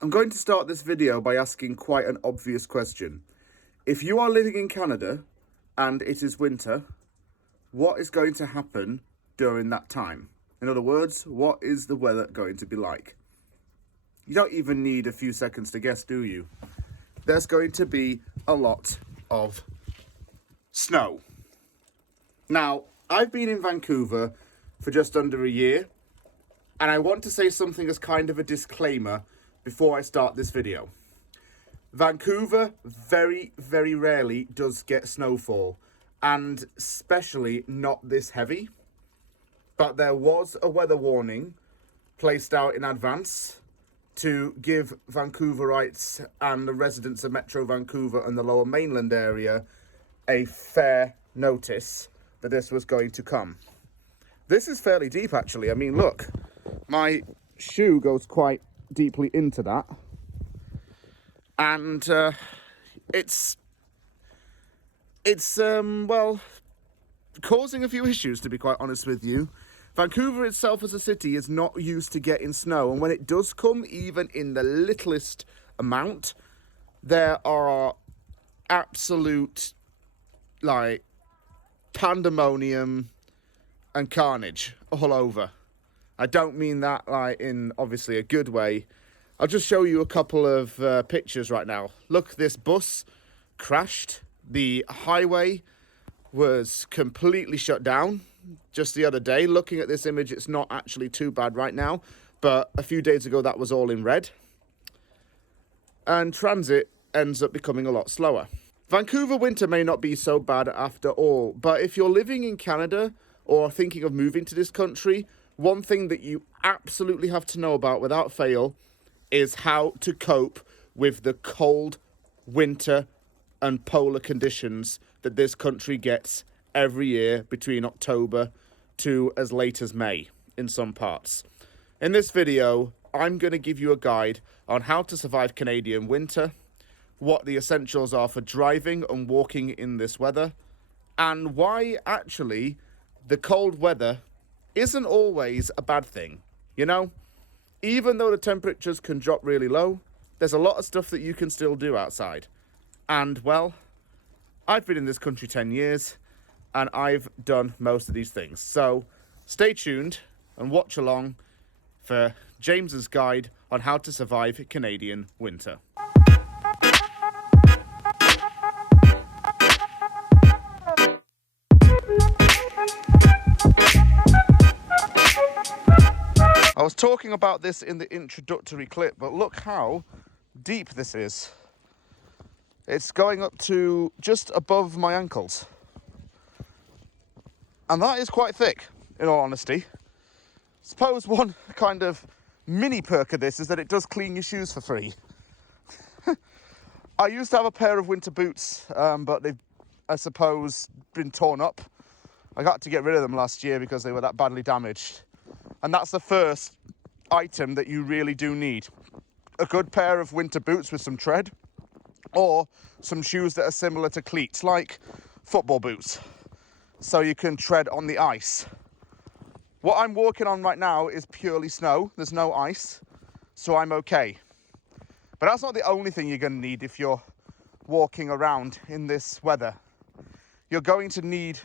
I'm going to start this video by asking quite an obvious question. If you are living in Canada and it is winter, what is going to happen during that time? In other words, what is the weather going to be like? You don't even need a few seconds to guess, do you? There's going to be a lot of snow. Now, I've been in Vancouver for just under a year, and I want to say something as kind of a disclaimer before I start this video. Vancouver very, very rarely does get snowfall, and especially not this heavy. But there was a weather warning placed out in advance to give Vancouverites and the residents of Metro Vancouver and the Lower Mainland area a fair notice that this was going to come. This is fairly deep, actually. I mean, look, my shoe goes quite deeply into that, and it's well, causing a few issues, to be quite honest with you. Vancouver itself as a city is not used to getting snow, and when it does come, even in the littlest amount, there are absolute, like, pandemonium and carnage all over. I don't mean that, like, in obviously a good way. I'll just show you a couple of pictures right now. Look, this bus crashed. The highway was completely shut down just the other day. Looking at this image, it's not actually too bad right now, but a few days ago that was all in red. And transit ends up becoming a lot slower. Vancouver winter may not be so bad after all, but if you're living in Canada or thinking of moving to this country, one thing that you absolutely have to know about without fail is how to cope with the cold winter and polar conditions that this country gets every year between October to as late as May in some parts. In this video, I'm going to give you a guide on how to survive Canadian winter, what the essentials are for driving and walking in this weather, and why actually the cold weather isn't always a bad thing. You know, even though the temperatures can drop really low, there's a lot of stuff that you can still do outside. And, well, I've been in this country 10 years, and I've done most of these things. So stay tuned and watch along for James's guide on how to survive Canadian winter. I was talking about this in the introductory clip, but look how deep this is. It's going up to just above my ankles. And that is quite thick, in all honesty. Suppose one kind of mini perk of this is that it does clean your shoes for free. I used to have a pair of winter boots, but they've, I suppose, been torn up. I got to get rid of them last year because they were that badly damaged. And that's the first item that you really do need. A good pair of winter boots with some tread, or some shoes that are similar to cleats, like football boots, so you can tread on the ice. What I'm walking on right now is purely snow. There's no ice, so I'm okay. But that's not the only thing you're going to need if you're walking around in this weather. You're going to need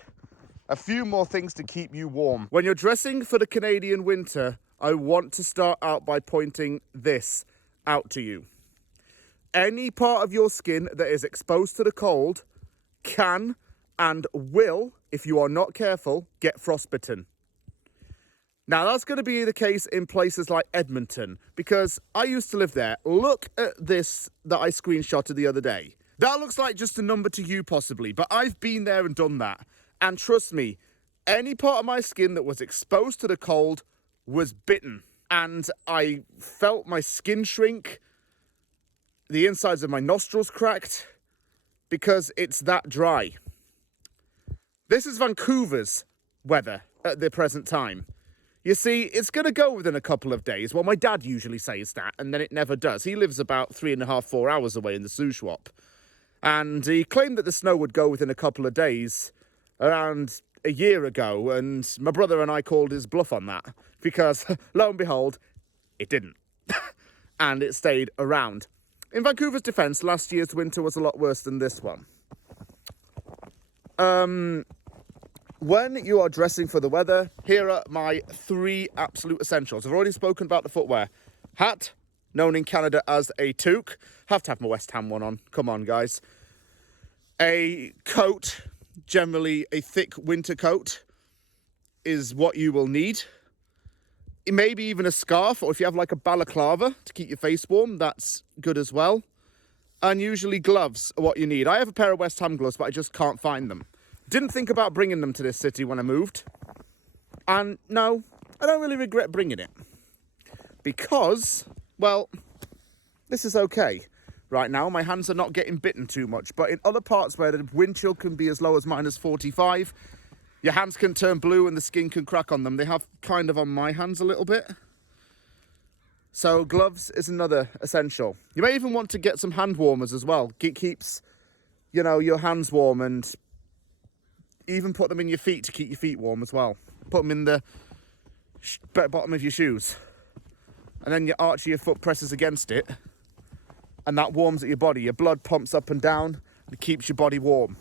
a few more things to keep you warm. When you're dressing for the Canadian winter, I want to start out by pointing this out to you. Any part of your skin that is exposed to the cold can and will, if you are not careful, get frostbitten. Now, that's going to be the case in places like Edmonton, because I used to live there. Look at this that I screenshotted the other day. That looks like just a number to you, possibly, but I've been there and done that. And trust me, any part of my skin that was exposed to the cold was bitten. And I felt my skin shrink, the insides of my nostrils cracked, because it's that dry. This is Vancouver's weather at the present time. You see, it's going to go within a couple of days. Well, my dad usually says that, and then it never does. He lives about 3.5, 4 hours away in the Shuswap. And he claimed that the snow would go within a couple of days around a year ago, and my brother and I called his bluff on that, because lo and behold, it didn't. and it stayed around. In Vancouver's defence, last year's winter was a lot worse than this one. When you are dressing for the weather, here are my 3 absolute essentials. I've already spoken about the footwear. Hat, known in Canada as a toque. Have to have my West Ham one on. Come on, guys. A coat, generally a thick winter coat, is what you will need. Maybe even a scarf, or if you have like a balaclava to keep your face warm, that's good as well. And usually gloves are what you need. I have a pair of West Ham gloves, but I just can't find them. Didn't think about bringing them to this city when I moved. And no, I don't really regret bringing it. Because, well, this is okay. Right now, my hands are not getting bitten too much. But in other parts where the wind chill can be as low as -45, your hands can turn blue and the skin can crack on them. They have kind of on my hands a little bit. So gloves is another essential. You may even want to get some hand warmers as well. It keeps, your hands warm, and even put them in your feet to keep your feet warm as well. Put them in the bottom of your shoes. And then your arch of your foot presses against it. And that warms at your body. Your blood pumps up and down and it keeps your body warm.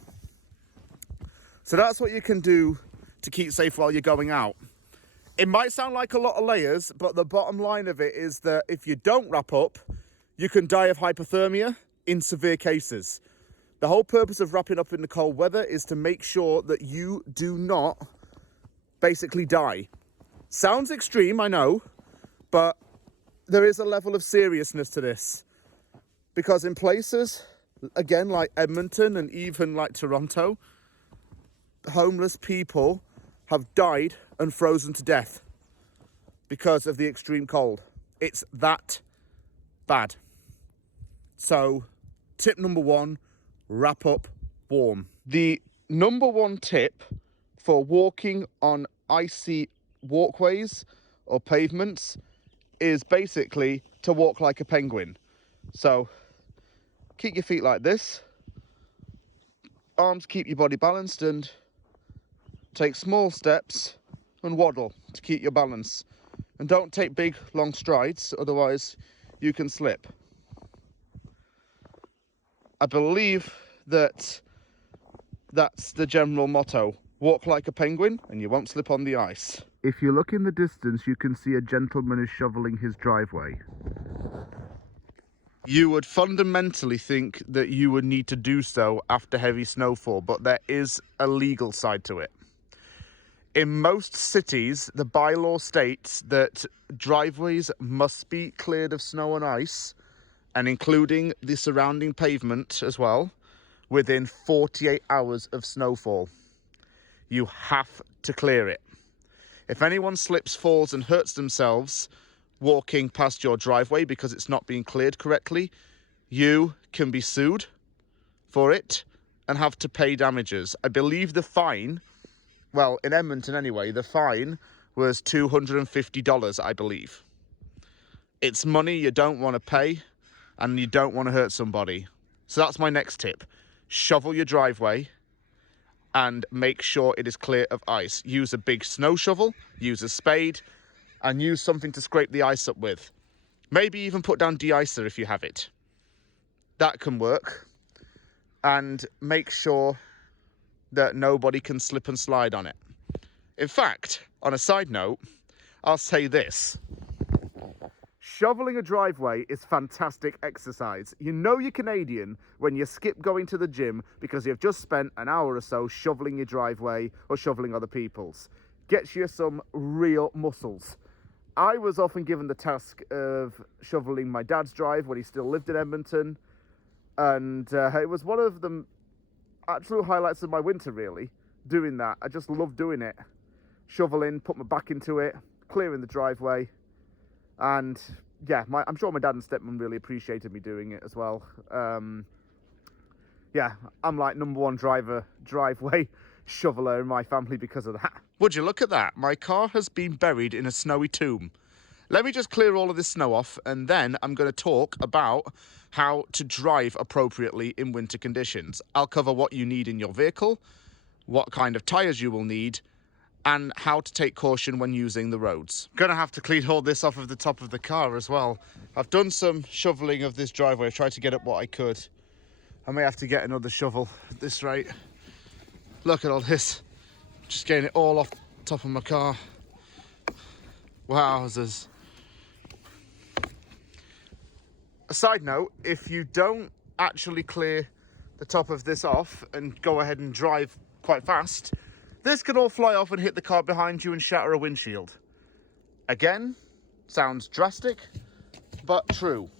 So that's what you can do to keep safe while you're going out. It might sound like a lot of layers, but the bottom line of it is that if you don't wrap up, you can die of hypothermia in severe cases. The whole purpose of wrapping up in the cold weather is to make sure that you do not basically die. Sounds extreme, I know, but there is a level of seriousness to this. Because in places, again, like Edmonton and even like Toronto, homeless people have died and frozen to death because of the extreme cold. It's that bad. So, tip number 1, wrap up warm. The number 1 tip for walking on icy walkways or pavements is basically to walk like a penguin. So, keep your feet like this. Arms keep your body balanced, and take small steps and waddle to keep your balance. And don't take big, long strides, otherwise you can slip. I believe that that's the general motto. Walk like a penguin and you won't slip on the ice. If you look in the distance, you can see a gentleman is shoveling his driveway. You would fundamentally think that you would need to do so after heavy snowfall, but there is a legal side to it. In most cities, the bylaw states that driveways must be cleared of snow and ice, and including the surrounding pavement as well, within 48 hours of snowfall. You have to clear it. If anyone slips, falls and hurts themselves walking past your driveway because it's not being cleared correctly, you can be sued for it and have to pay damages. I believe the fine, well, in Edmonton anyway, the fine was $250, I believe. It's money you don't want to pay and you don't want to hurt somebody. So that's my next tip. Shovel your driveway and make sure it is clear of ice. Use a big snow shovel, use a spade, and use something to scrape the ice up with. Maybe even put down de-icer if you have it. That can work. And make sure that nobody can slip and slide on it. In fact, on a side note, I'll say this. Shoveling a driveway is fantastic exercise. You know you're Canadian when you skip going to the gym because you've just spent an hour or so shoveling your driveway or shoveling other people's. Gets you some real muscles. I was often given the task of shoveling my dad's drive when he still lived in Edmonton. And it was one of the absolute highlights of my winter, really, doing that. I just love doing it. Shoveling, put my back into it, clearing the driveway. And yeah, I'm sure my dad and stepmom really appreciated me doing it as well. Yeah, I'm like #1 driveway shoveler in my family because of that. Would you look at that? My car has been buried in a snowy tomb. Let me just clear all of this snow off, and then I'm going to talk about how to drive appropriately in winter conditions. I'll cover what you need in your vehicle, what kind of tyres you will need, and how to take caution when using the roads. Gonna have to clean all this off of the top of the car as well. I've done some shoveling of this driveway. I've tried to get up what I could. I may have to get another shovel at this rate. Look at all this. Just getting it all off the top of my car. Wowzers. A side note, if you don't actually clear the top of this off and go ahead and drive quite fast, this can all fly off and hit the car behind you and shatter a windshield. Again, sounds drastic, but true.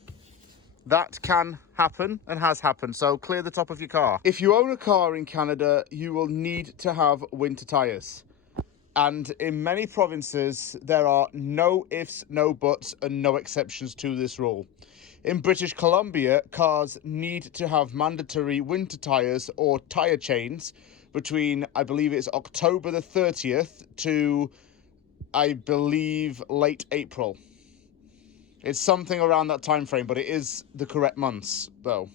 That can happen and has happened, so clear the top of your car. If you own a car in Canada, you will need to have winter tyres. And in many provinces, there are no ifs, no buts, and no exceptions to this rule. In British Columbia, cars need to have mandatory winter tyres or tyre chains between, I believe it's October the 30th to, I believe, late April. It's something around that time frame, but it is the correct months, though.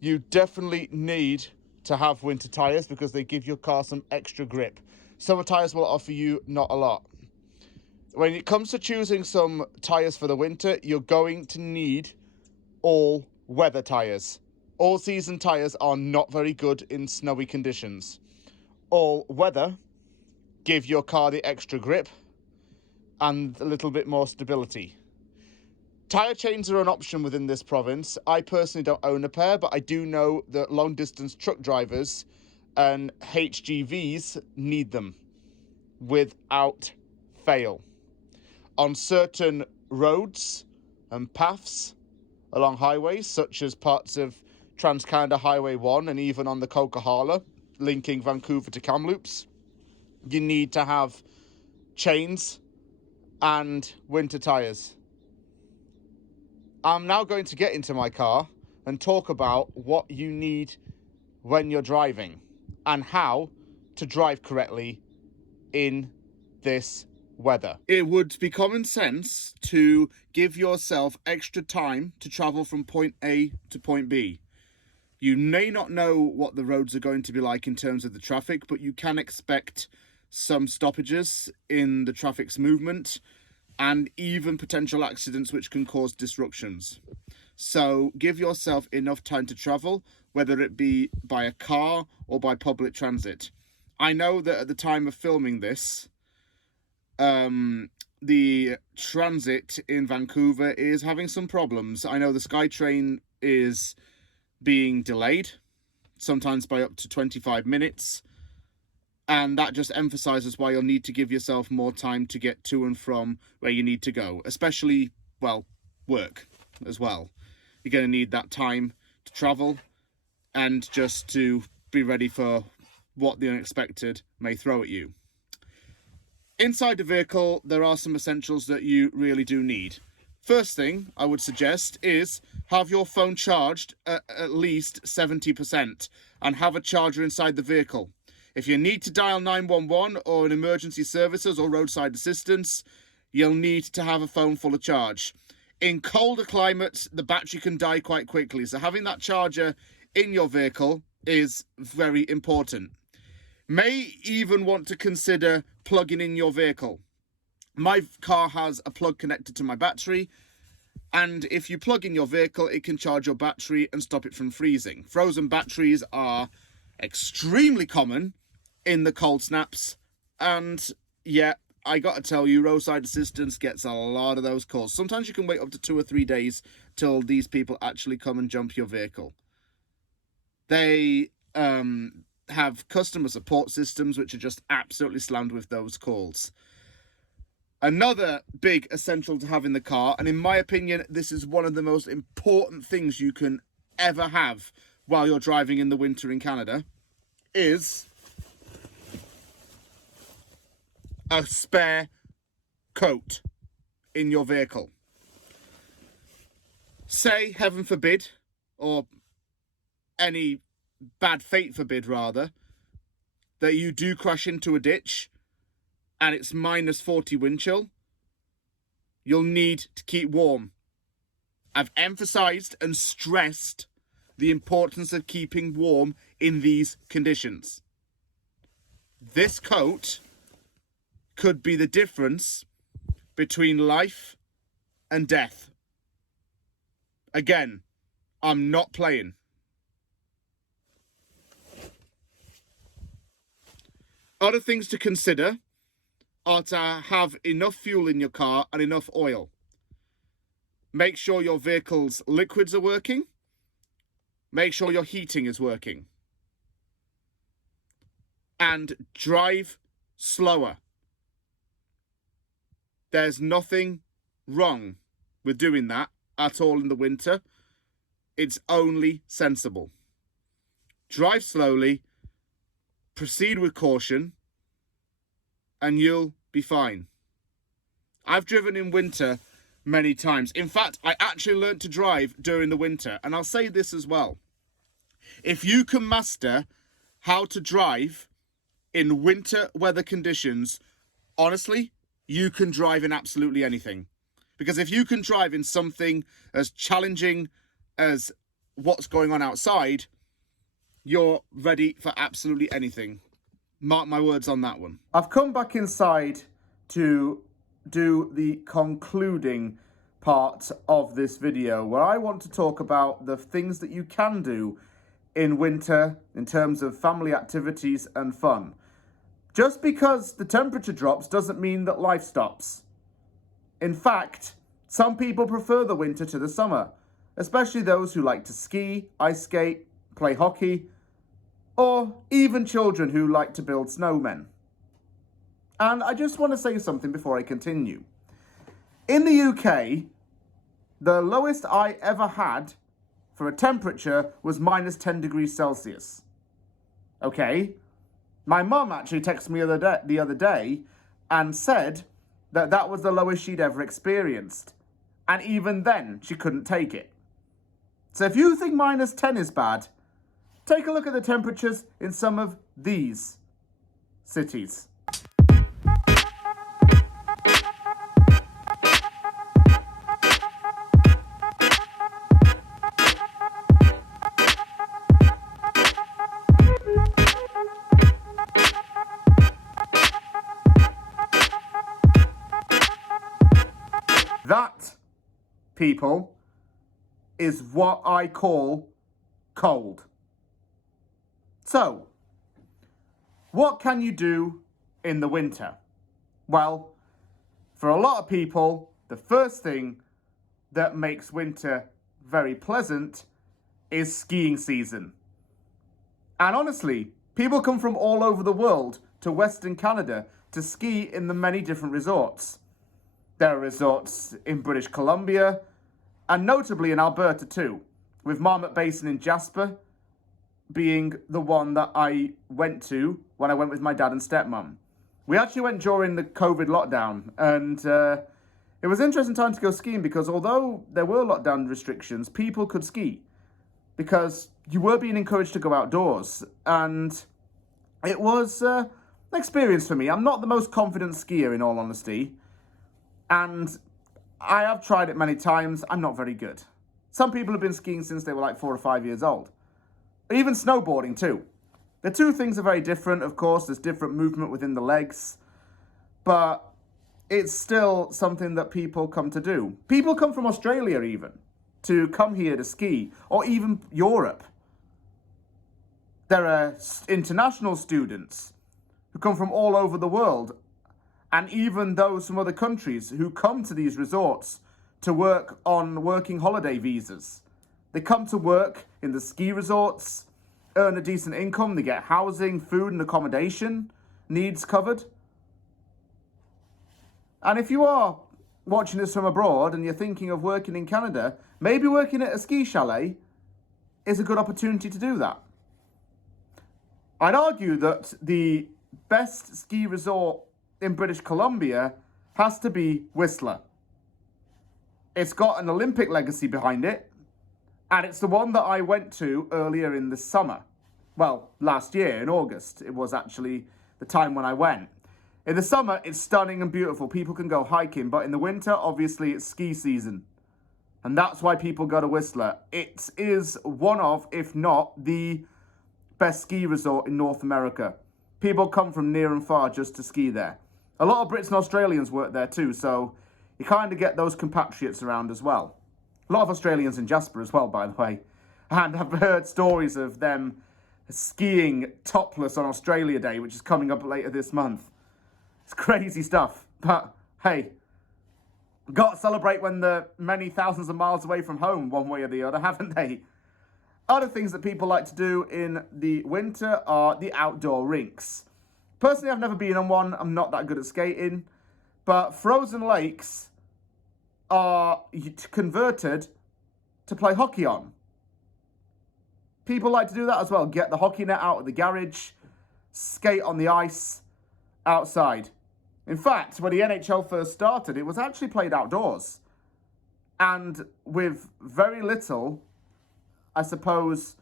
You definitely need to have winter tyres because they give your car some extra grip. Summer tyres will offer you not a lot. When it comes to choosing some tyres for the winter, you're going to need all weather tyres. All season tyres are not very good in snowy conditions. All weather give your car the extra grip and a little bit more stability. Tyre chains are an option within this province. I personally don't own a pair, but I do know that long distance truck drivers and HGVs need them without fail. On certain roads and paths along highways, such as parts of Trans-Canada Highway 1 and even on the Coquihalla, linking Vancouver to Kamloops, you need to have chains and winter tyres. I'm now going to get into my car and talk about what you need when you're driving and how to drive correctly in this weather. It would be common sense to give yourself extra time to travel from point A to point B. You may not know what the roads are going to be like in terms of the traffic, but you can expect some stoppages in the traffic's movement and even potential accidents which can cause disruptions. So give yourself enough time to travel, whether it be by a car or by public transit. I know that at the time of filming this, the transit in Vancouver is having some problems. I know the SkyTrain is being delayed, sometimes by up to 25 minutes. And that just emphasises why you'll need to give yourself more time to get to and from where you need to go. Especially, well, work as well. You're going to need that time to travel and just to be ready for what the unexpected may throw at you. Inside the vehicle, there are some essentials that you really do need. First thing I would suggest is have your phone charged at least 70% and have a charger inside the vehicle. If you need to dial 911 or an emergency services or roadside assistance, you'll need to have a phone full of charge. In colder climates, the battery can die quite quickly, so having that charger in your vehicle is very important. May even want to consider plugging in your vehicle. My car has a plug connected to my battery, and if you plug in your vehicle, it can charge your battery and stop it from freezing. Frozen batteries are extremely common in the cold snaps, and yeah, I gotta tell you, roadside assistance gets a lot of those calls. Sometimes you can wait up to 2 or 3 days till these people actually come and jump your vehicle. They have customer support systems which are just absolutely slammed with those calls. Another big essential to have in the car, and in my opinion, this is one of the most important things you can ever have while you're driving in the winter in Canada, is a spare coat in your vehicle. Say, heaven forbid, or any bad fate forbid rather, that you do crash into a ditch and it's minus 40 wind chill, you'll need to keep warm. I've emphasized and stressed the importance of keeping warm in these conditions. This coat could be the difference between life and death. Again, I'm not playing. Other things to consider are to have enough fuel in your car and enough oil. Make sure your vehicle's liquids are working. Make sure your heating is working. And drive slower. There's nothing wrong with doing that at all in the winter. It's only sensible. Drive slowly, proceed with caution, and you'll be fine. I've driven in winter many times. In fact, I actually learned to drive during the winter. And I'll say this as well. If you can master how to drive in winter weather conditions, honestly, you can drive in absolutely anything. Because if you can drive in something as challenging as what's going on outside, you're ready for absolutely anything. Mark my words on that one. I've come back inside to do the concluding part of this video, where I want to talk about the things that you can do in winter in terms of family activities and fun. Just because the temperature drops doesn't mean that life stops. In fact, some people prefer the winter to the summer, especially those who like to ski, ice skate, play hockey, or even children who like to build snowmen. And I just want to say something before I continue. In the UK, the lowest I ever had for a temperature was minus 10 degrees Celsius. Okay? My mum actually texted me the other day and said that that was the lowest she'd ever experienced. And even then, she couldn't take it. So if you think minus 10 is bad, take a look at the temperatures in some of these cities. That, people, is what I call cold. So, what can you do in the winter? Well, for a lot of people, the first thing that makes winter very pleasant is skiing season. And honestly, people come from all over the world to Western Canada to ski in the many different resorts. There are resorts in British Columbia, and notably in Alberta too, with Marmot Basin in Jasper being the one that I went to when I went with my dad and stepmom. We actually went during the COVID lockdown, and it was an interesting time to go skiing because although there were lockdown restrictions, people could ski because you were being encouraged to go outdoors, and it was an experience for me. I'm not the most confident skier, in all honesty, and I have tried it many times. I'm not very good. Some people have been skiing since they were like 4 or 5 years old. Even snowboarding too. The two things are very different, of course. There's different movement within the legs. But it's still something that people come to do. People come from Australia even to come here to ski, or even Europe. There are international students who come from all over the world, and even those from other countries who come to these resorts to work on working holiday visas. They come to work in the ski resorts, earn a decent income, they get housing, food and accommodation needs covered. And if you are watching this from abroad and you're thinking of working in Canada, maybe working at a ski chalet is a good opportunity to do that. I'd argue that the best ski resort in British Columbia has to be Whistler. It's got an Olympic legacy behind it, and it's the one that I went to earlier in the summer. Well, last year in August, it was actually the time when I went. In the summer, it's stunning and beautiful. People can go hiking, but in the winter, obviously, it's ski season. And that's why people go to Whistler. It is one of, if not the best ski resort in North America. People come from near and far just to ski there. A lot of Brits and Australians work there too, so you kind of get those compatriots around as well. A lot of Australians in Jasper as well, by the way. And I've heard stories of them skiing topless on Australia Day, which is coming up later this month. It's crazy stuff. But hey, got to celebrate when they're many thousands of miles away from home, one way or the other, haven't they? Other things that people like to do in the winter are the outdoor rinks. Personally, I've never been on one. I'm not that good at skating. But frozen lakes are converted to play hockey on. People like to do that as well. Get the hockey net out of the garage, skate on the ice outside. In fact, when the NHL first started, it was actually played outdoors. And with very little, I suppose,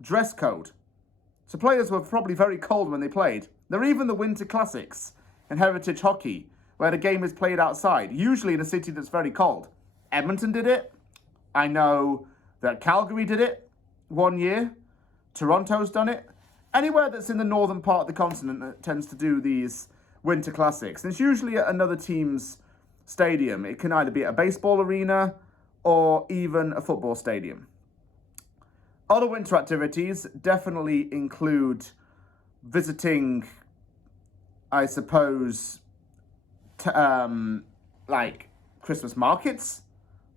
dress code. So players were probably very cold when they played. There are even the Winter Classics in Heritage Hockey, where the game is played outside, usually in a city that's very cold. Edmonton did it. I know that Calgary did it 1 year. Toronto's done it. Anywhere that's in the northern part of the continent that tends to do these Winter Classics. And it's usually at another team's stadium. It can either be at a baseball arena or even a football stadium. Other winter activities definitely include visiting, I suppose, like Christmas markets,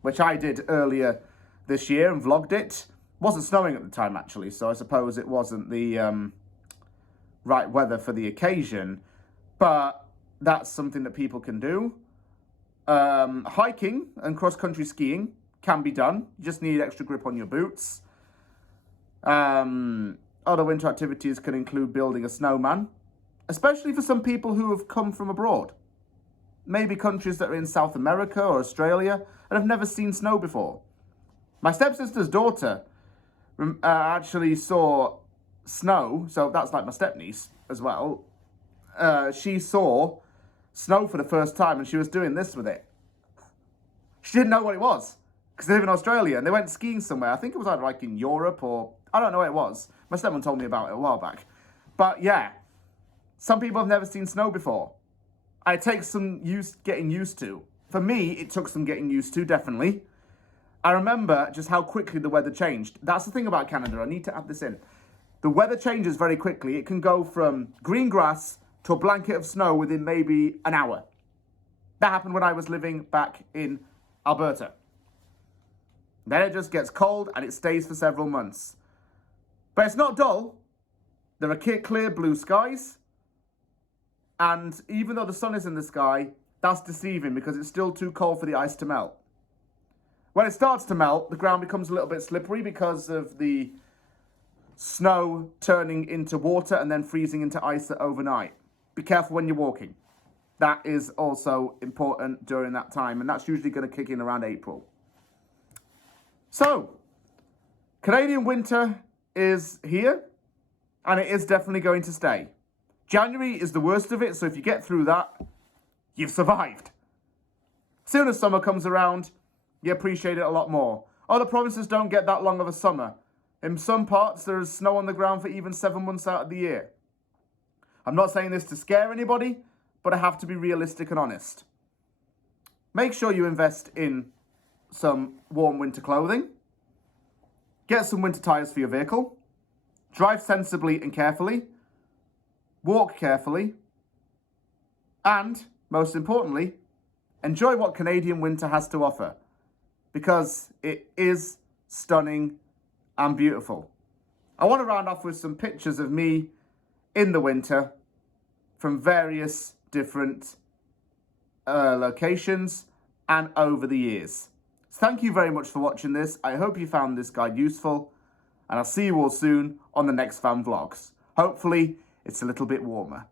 which I did earlier this year and vlogged it. Wasn't snowing at the time, actually, so I suppose it wasn't the right weather for the occasion, but that's something that people can do. Hiking and cross-country skiing can be done. You just need extra grip on your boots. Other winter activities can include building a snowman, especially for some people who have come from abroad. Maybe countries that are in South America or Australia and have never seen snow before. My stepsister's daughter actually saw snow, so that's like my stepniece as well. She saw snow for the first time and she was doing this with it. She didn't know what it was because they live in Australia and they went skiing somewhere. I think it was either like in Europe or I don't know what it was. My stepmom told me about it a while back. But yeah, some people have never seen snow before. It takes some getting used to. For me, it took some getting used to, definitely. I remember just how quickly the weather changed. That's the thing about Canada. I need to add this in. The weather changes very quickly. It can go from green grass to a blanket of snow within maybe an hour. That happened when I was living back in Alberta. Then it just gets cold and it stays for several months. But it's not dull. There are clear blue skies. And even though the sun is in the sky, that's deceiving because it's still too cold for the ice to melt. When it starts to melt, the ground becomes a little bit slippery because of the snow turning into water and then freezing into ice overnight. Be careful when you're walking. That is also important during that time, and that's usually going to kick in around April. So, Canadian winter is here, and it is definitely going to stay. January is the worst of it, so if you get through that, you've survived. Soon as summer comes around, you appreciate it a lot more. Other provinces don't get that long of a summer. In some parts, there is snow on the ground for even 7 months out of the year. I'm not saying this to scare anybody, but I have to be realistic and honest. Make sure you invest in some warm winter clothing. Get some winter tyres for your vehicle. Drive sensibly and carefully. Walk carefully. And, most importantly, enjoy what Canadian winter has to offer, because it is stunning and beautiful. I want to round off with some pictures of me in the winter from various different locations and over the years. So thank you very much for watching this. I hope you found this guide useful, and I'll see you all soon on the next Van Vlogs. Hopefully, it's a little bit warmer.